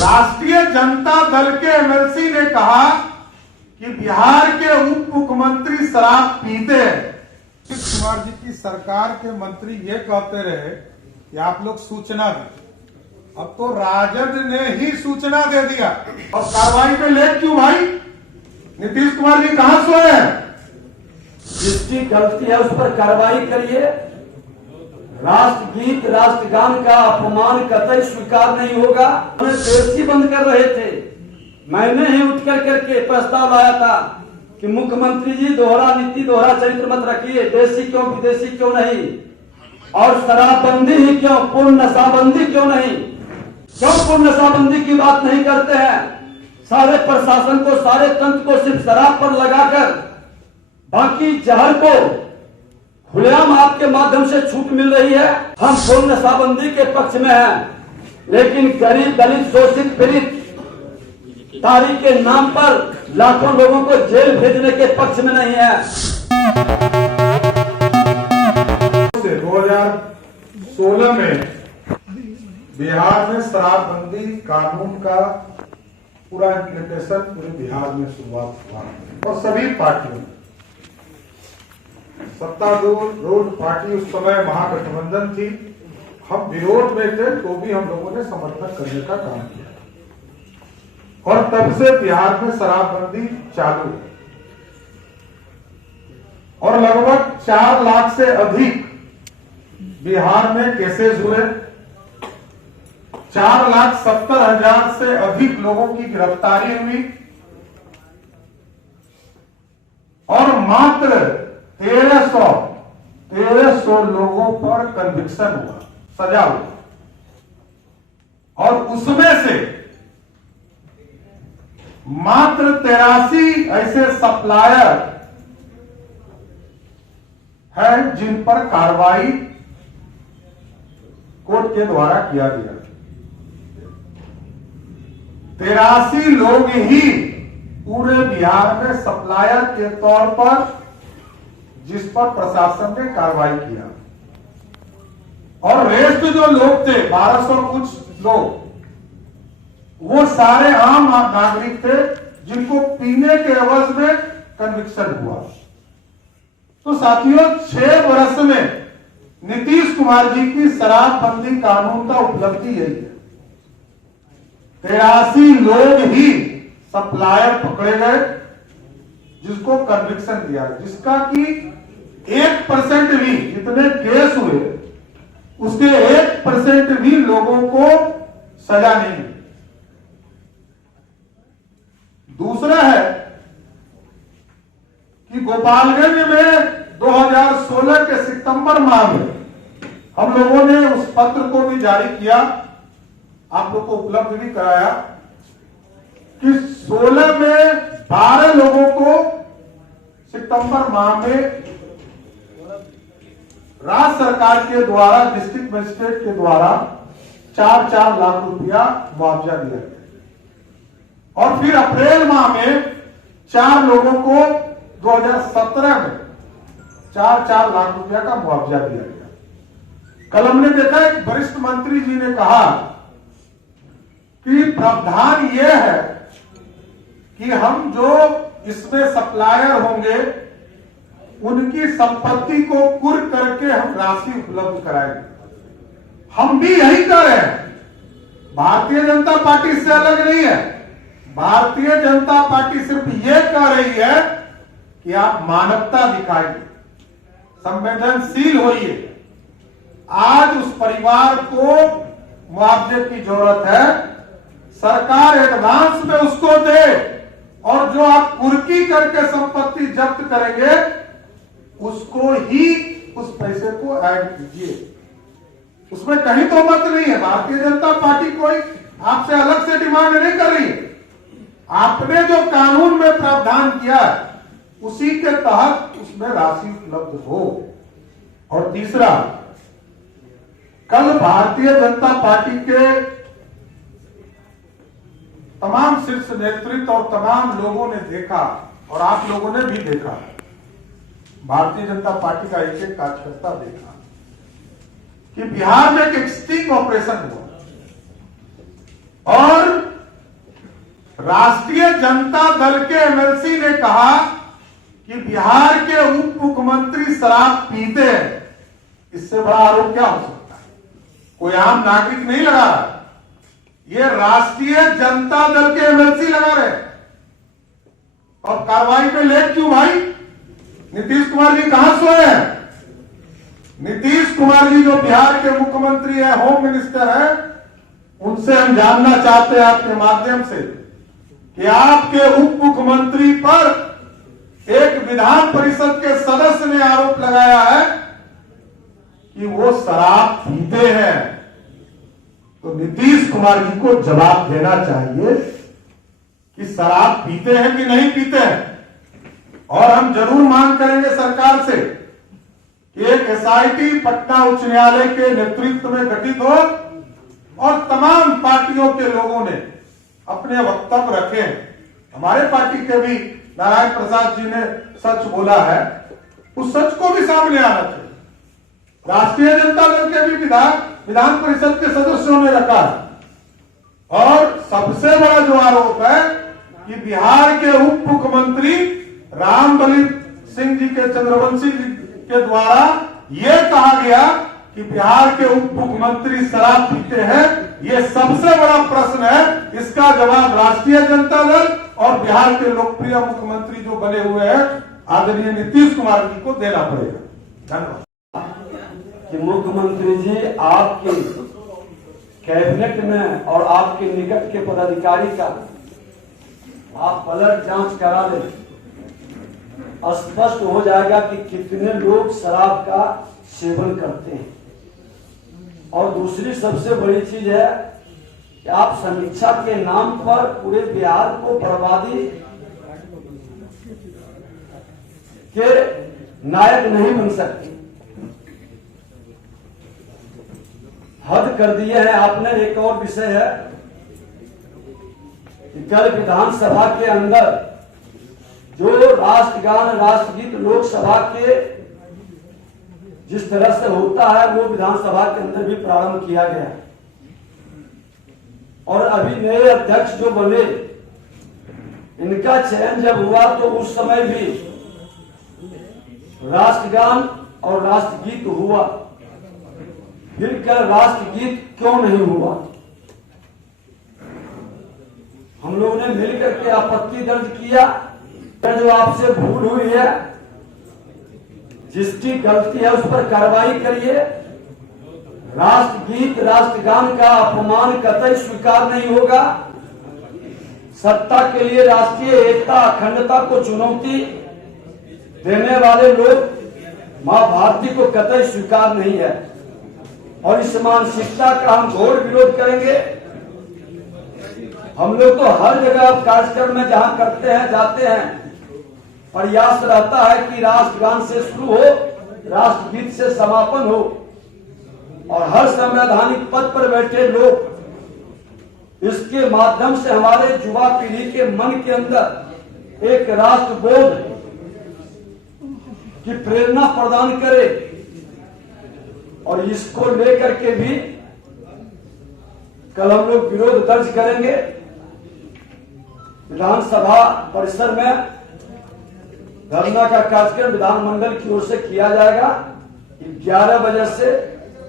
राष्ट्रीय जनता दल के एमएलसी ने कहा कि बिहार के उप मुख्यमंत्री शराब पीते हैं। नीतीश कुमार जी की सरकार के मंत्री ये कहते रहे कि आप लोग सूचना दें, अब तो राजद ने ही सूचना दे दिया और कार्रवाई पे लेट क्यों भाई? नीतीश कुमार जी कहां सोए हैं? जिसकी गलती है उस पर कार्रवाई करिए। राष्ट्रगीत राष्ट्रगान का अपमान कतई स्वीकार नहीं होगा। उन्हें देशी बंद कर रहे थे, मैंने ही उठ करके प्रस्ताव लाया था कि मुख्यमंत्री जी दोहरा नीति दोहरा चरित्र मत रखिए, देशी क्यों विदेशी क्यों नहीं, और शराबबंदी ही क्यों, पूर्ण नशाबंदी क्यों नहीं, क्यों पूर्ण नशाबंदी की बात नहीं करते हैं? सारे प्रशासन को सारे तंत्र को सिर्फ शराब पर लगाकर बाकी जहर को खुलेआम आपके माध्यम से छूट मिल रही है। हम पूर्ण नशाबंदी के पक्ष में हैं, लेकिन गरीब दलित शोषित पीड़ित तारीख के नाम पर लाखों लोगों को जेल भेजने के पक्ष में नहीं है। 2016 में बिहार में शराबबंदी कानून का पूरा इम्प्लीमेंटेशन पूरे बिहार में शुरुआत हुआ और सभी पार्टियों सत्तारूढ़ पार्टी उस समय महागठबंधन थी, हम विरोध में थे तो भी हम लोगों ने समर्थन करने का काम किया और तब से बिहार में शराबबंदी चालू है और लगभग 4 लाख से अधिक बिहार में केसेस हुए। 4,70,000 से अधिक लोगों की गिरफ्तारी हुई और मात्र 1300 लोगों पर कन्विक्शन हुआ, सजा हुआ, और उसमें से मात्र 83 ऐसे सप्लायर हैं जिन पर कार्रवाई कोर्ट के द्वारा किया गया। 83 लोग ही पूरे बिहार में सप्लायर के तौर पर जिस पर प्रशासन ने कार्रवाई किया, और रेस्ट जो लोग थे 1200 कुछ लोग, वो सारे आम नागरिक थे जिनको पीने के एवज में कन्विक्शन हुआ। तो साथियों, 6 वर्ष में नीतीश कुमार जी की शराबबंदी कानून का उपलब्धि यही है। 83 लोग ही सप्लायर पकड़े गए जिसको कन्विक्शन दिया, जिसका कि 1% भी, जितने केस हुए उसके 1% भी लोगों को सजा नहीं मिली। दूसरा है कि गोपालगंज में 2016 के सितंबर माह में हम लोगों ने उस पत्र को भी जारी किया, आप लोग को उपलब्ध भी कराया कि 16 में 12 लोगों को सितंबर माह में राज्य सरकार के द्वारा, डिस्ट्रिक्ट मजिस्ट्रेट के द्वारा 4-4 लाख रुपया मुआवजा दिया गया, और फिर अप्रैल माह में 4 लोगों को 2017 में 4-4 लाख रुपया का मुआवजा दिया गया। कल हमने देखा एक वरिष्ठ मंत्री जी ने कहा कि प्रावधान यह है कि हम जो इसमें सप्लायर होंगे उनकी संपत्ति को कुर्क करके हम राशि उपलब्ध कराएंगे। हम भी यही कर रहे हैं। भारतीय जनता पार्टी इससे अलग नहीं है। भारतीय जनता पार्टी सिर्फ ये कह रही है कि आप मानवता दिखाइए, संवेदनशील होइए। आज उस परिवार को मुआवजे की जरूरत है, सरकार एडवांस में उसको दे, और जो आप कुर्की करके संपत्ति जब्त करेंगे उसको ही, उस पैसे को ऐड कीजिए। उसमें कहीं तो मत नहीं है। भारतीय जनता पार्टी कोई आपसे अलग से डिमांड नहीं कर रही है। आपने जो कानून में प्रावधान किया है उसी के तहत उसमें राशि उपलब्ध हो। और तीसरा, कल भारतीय जनता पार्टी के तमाम शीर्ष नेतृत्व और तमाम लोगों ने देखा, और आप लोगों ने भी देखा, भारतीय जनता पार्टी का एक कार्यकर्ता देखा कि बिहार में एक स्टिंग ऑपरेशन हुआ और राष्ट्रीय जनता दल के एमएलसी ने कहा कि बिहार के उप मुख्यमंत्री शराब पीते हैं। इससे बड़ा आरोप क्या हो सकता है? कोई आम नागरिक नहीं लगा रहा, ये राष्ट्रीय जनता दल के एमएलसी लगा रहे। और कार्रवाई पे लेट क्यों भाई? नीतीश कुमार जी कहां सोए हैं? नीतीश कुमार जी जो बिहार के मुख्यमंत्री है, होम मिनिस्टर है, उनसे हम जानना चाहते हैं आपके माध्यम से कि आपके उप मुख्यमंत्री पर एक विधान परिषद के सदस्य ने आरोप लगाया है कि वो शराब पीते हैं। तो नीतीश कुमार जी को जवाब देना चाहिए कि शराब पीते हैं कि नहीं पीते हैं। और हम जरूर मांग करेंगे सरकार से कि एक एसआईटी पटना उच्च न्यायालय के नेतृत्व में गठित हो और तमाम पार्टियों के लोगों ने अपने वक्तव्य रखे। हमारे पार्टी के भी नारायण प्रसाद जी ने सच बोला है, उस सच को भी सामने आना चाहिए। राष्ट्रीय जनता दल के भी विधान परिषद के सदस्यों ने रखा है। और सबसे बड़ा जो आरोप है कि बिहार के उप मुख्यमंत्री रामबलि सिंह जी के चंद्रवंशी जी के द्वारा यह कहा गया कि बिहार के उप मुख्यमंत्री शराब पीते हैं। यह सबसे बड़ा प्रश्न है, इसका जवाब राष्ट्रीय जनता दल और बिहार के लोकप्रिय मुख्यमंत्री जो बने हुए हैं आदरणीय नीतीश कुमार जी को देना पड़ेगा। धन्यवाद। कि मुख्यमंत्री जी आपके कैबिनेट में और आपके निकट के पदाधिकारी का आप ब्लड जांच करा लें, स्पष्ट हो जाएगा कि कितने लोग शराब का सेवन करते हैं। और दूसरी सबसे बड़ी चीज है कि आप समीक्षा के नाम पर पूरे बिहार को बर्बादी के नायक नहीं बन सकते। हद कर दिए हैं आपने। एक और विषय है कि कल विधानसभा के अंदर जो राष्ट्रगान राष्ट्रगीत लोकसभा के जिस तरह से होता है वो विधानसभा के अंदर भी प्रारंभ किया गया। और अभी नए अध्यक्ष जो बने, इनका चयन जब हुआ तो उस समय भी राष्ट्रगान और राष्ट्रगीत हुआ, फिर कल राष्ट्रगीत क्यों नहीं हुआ? हम लोगों ने मिलकर के आपत्ति दर्ज किया। जो आपसे भूल हुई है, जिसकी गलती है उस पर कार्रवाई करिए। राष्ट्रगीत राष्ट्रगान का अपमान कतई स्वीकार नहीं होगा। सत्ता के लिए राष्ट्रीय एकता अखंडता को चुनौती देने वाले लोग मां भारती को कतई स्वीकार नहीं है। और इस मानसिकता का हम घोर विरोध करेंगे। हम लोग तो हर जगह कार्यक्रम में जहां करते हैं जाते हैं, प्रयास रहता है कि राष्ट्रगान से शुरू हो, राष्ट्रगीत से समापन हो। और हर संवैधानिक पद पर बैठे लोग इसके माध्यम से हमारे युवा पीढ़ी के मन के अंदर एक राष्ट्रबोध की प्रेरणा प्रदान करे। और इसको लेकर के भी कल हम लोग विरोध दर्ज करेंगे। विधानसभा परिसर में धरना का कार्यक्रम विधानमंडल की ओर से किया जाएगा। 11 बजे से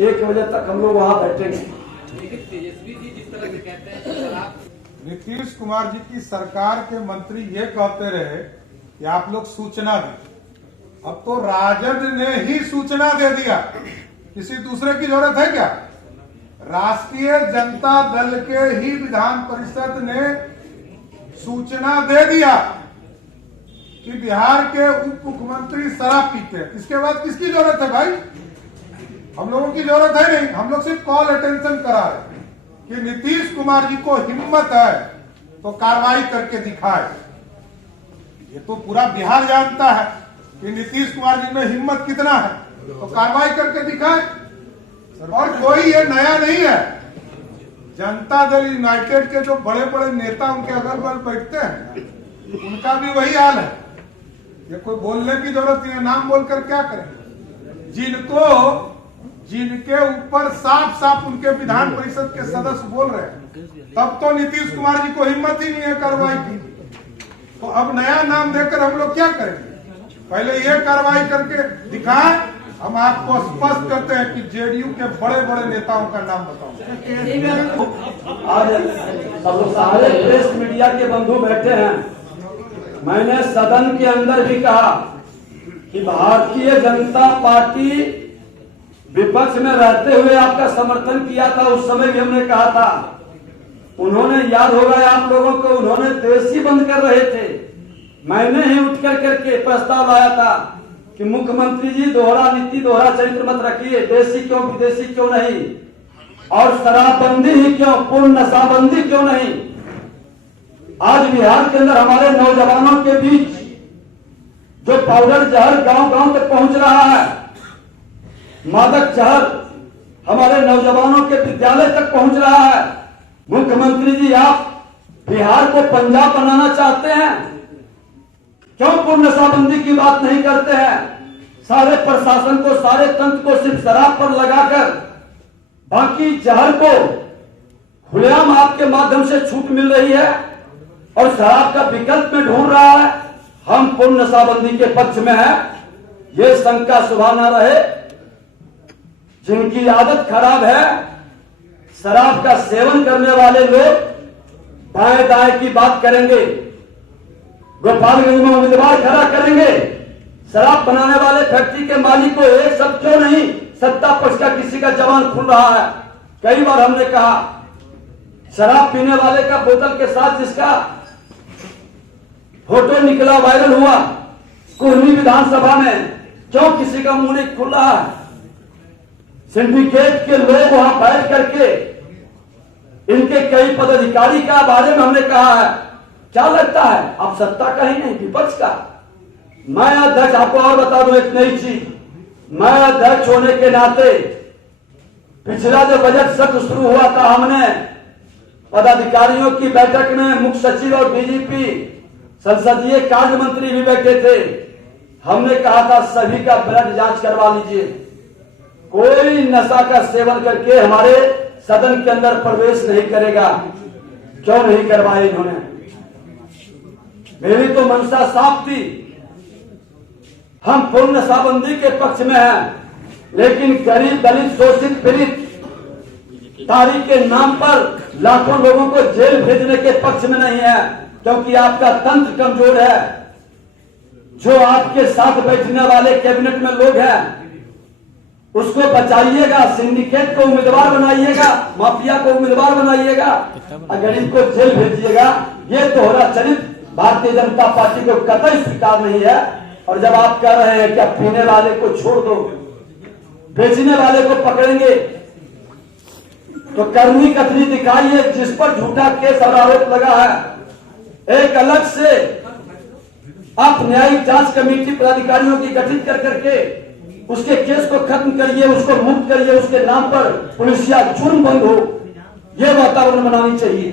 1 बजे तक हम लोग वहां बैठेंगे। तेजस्वी जी जिस तरह से कहते हैं नीतीश कुमार जी की सरकार के मंत्री ये कहते रहे कि आप लोग सूचना दें। अब तो राजद ने ही सूचना दे दिया, किसी दूसरे की जरूरत है क्या? राष्ट्रीय जनता दल के ही विधान परिषद ने सूचना दे दिया कि बिहार के उप मुख्यमंत्री शराब पीते हैं। इसके बाद किसकी जरूरत है भाई? हम लोगों की जरूरत है नहीं। हम लोग सिर्फ कॉल अटेंशन करा रहे कि नीतीश कुमार जी को हिम्मत है तो कार्रवाई करके दिखाए। ये तो पूरा बिहार जानता है कि नीतीश कुमार जी में हिम्मत कितना है, तो कार्रवाई करके दिखाए। और कोई ये नया नहीं है। जनता दल यूनाइटेड के जो बड़े बड़े नेता उनके अगल बगल बैठते हैं, उनका भी वही हाल है। ये कोई बोलने की जरूरत नहीं है, नाम बोलकर क्या करें? जिनके ऊपर साफ साफ उनके विधान परिषद के सदस्य बोल रहे हैं तब तो नीतीश कुमार जी को हिम्मत ही नहीं है कार्रवाई की। तो अब नया नाम देकर हम लोग क्या करेंगे? पहले ये कार्रवाई करके दिखाएं। हम आपको स्पष्ट करते हैं कि जेडीयू के बड़े बड़े नेताओं का नाम बताओ। आज सब सारे प्रेस मीडिया के बंधु बैठे हैं। मैंने सदन के अंदर भी कहा कि भारतीय जनता पार्टी विपक्ष में रहते हुए आपका समर्थन किया था। उस समय भी हमने कहा था, उन्होंने याद होगा आप लोगों को, उन्होंने देश ही बंद कर रहे थे। मैंने ही उठ करके प्रस्ताव लाया था कि मुख्यमंत्री जी दोहरा नीति दोहरा चरित्र मत रखिए, देशी क्यों विदेशी क्यों नहीं, और शराबबंदी ही क्यों, पूर्ण नशाबंदी क्यों नहीं। आज बिहार के अंदर हमारे नौजवानों के बीच जो पाउडर जहर गांव गांव तक पहुंच रहा है, मादक जहर हमारे नौजवानों के विद्यालय तक पहुंच रहा है। मुख्यमंत्री जी आप बिहार को पंजाब बनाना चाहते हैं, क्यों पूर्ण नशाबंदी की बात नहीं करते हैं? सारे प्रशासन को, सारे तंत्र को सिर्फ शराब पर लगाकर बाकी जहर को खुलेआम आपके माध्यम से छूट मिल रही है और शराब का विकल्प में ढूंढ रहा है। हम पूर्ण नशाबंदी के पक्ष में है, ये शंका सुबह न रहे। जिनकी आदत खराब है, शराब का सेवन करने वाले लोग बाएं दाएं की बात करेंगे, गोपालगंज में उम्मीदवार खड़ा करेंगे। शराब बनाने वाले फैक्ट्री के मालिक को एक शब्द क्यों नहीं, सत्ता पक्ष का किसी का जवान खुल रहा है। कई बार हमने कहा, शराब पीने वाले का बोतल के साथ जिसका फोटो निकला, वायरल हुआ कुहनी विधानसभा में, क्यों किसी का मुंह नहीं खुल रहा है? सिंडिकेट के लोग वहां बैठ करके इनके कई पदाधिकारी का बारे में हमने कहा है। क्या लगता है आप सत्ता का ही नहीं, विपक्ष का? मैं अध्यक्ष, आपको और बता दूं एक नई चीज, मैं अध्यक्ष होने के नाते पिछला जो बजट सत्र शुरू हुआ था, हमने पदाधिकारियों की बैठक में मुख्य सचिव और डीजीपी, संसदीय कार्य मंत्री भी बैठे थे। हमने कहा था सभी का ब्लड जांच करवा लीजिए, कोई नशा का सेवन करके हमारे सदन के अंदर प्रवेश नहीं करेगा। क्यों नहीं करवाए इन्होंने? मेरी तो मंशा साफ थी, हम पूर्ण नशाबंदी के पक्ष में हैं, लेकिन गरीब दलित शोषित पीड़ित तारीख के नाम पर लाखों लोगों को जेल भेजने के पक्ष में नहीं है, क्योंकि आपका तंत्र कमजोर है। जो आपके साथ बैठने वाले कैबिनेट में लोग हैं उसको बचाइएगा, सिंडिकेट को उम्मीदवार बनाइएगा, माफिया को उम्मीदवार बनाइएगा, गरीब को जेल भेजिएगा। ये दोहरा चरित्र भारतीय जनता पार्टी को कतई स्वीकार नहीं है। और जब आप कह रहे हैं कि आप पीने वाले को छोड़ दो, बेचने वाले को पकड़ेंगे, तो करनी कतरी दिखाइए जिस पर झूठा केस और आरोप लगा है। एक अलग से आप न्यायिक जांच कमेटी पदाधिकारियों की गठित कर करके उसके केस को खत्म करिए, उसको मुक्त करिए, उसके नाम पर पुलिसिया जुर्म बंद हो, यह वातावरण बनानी चाहिए।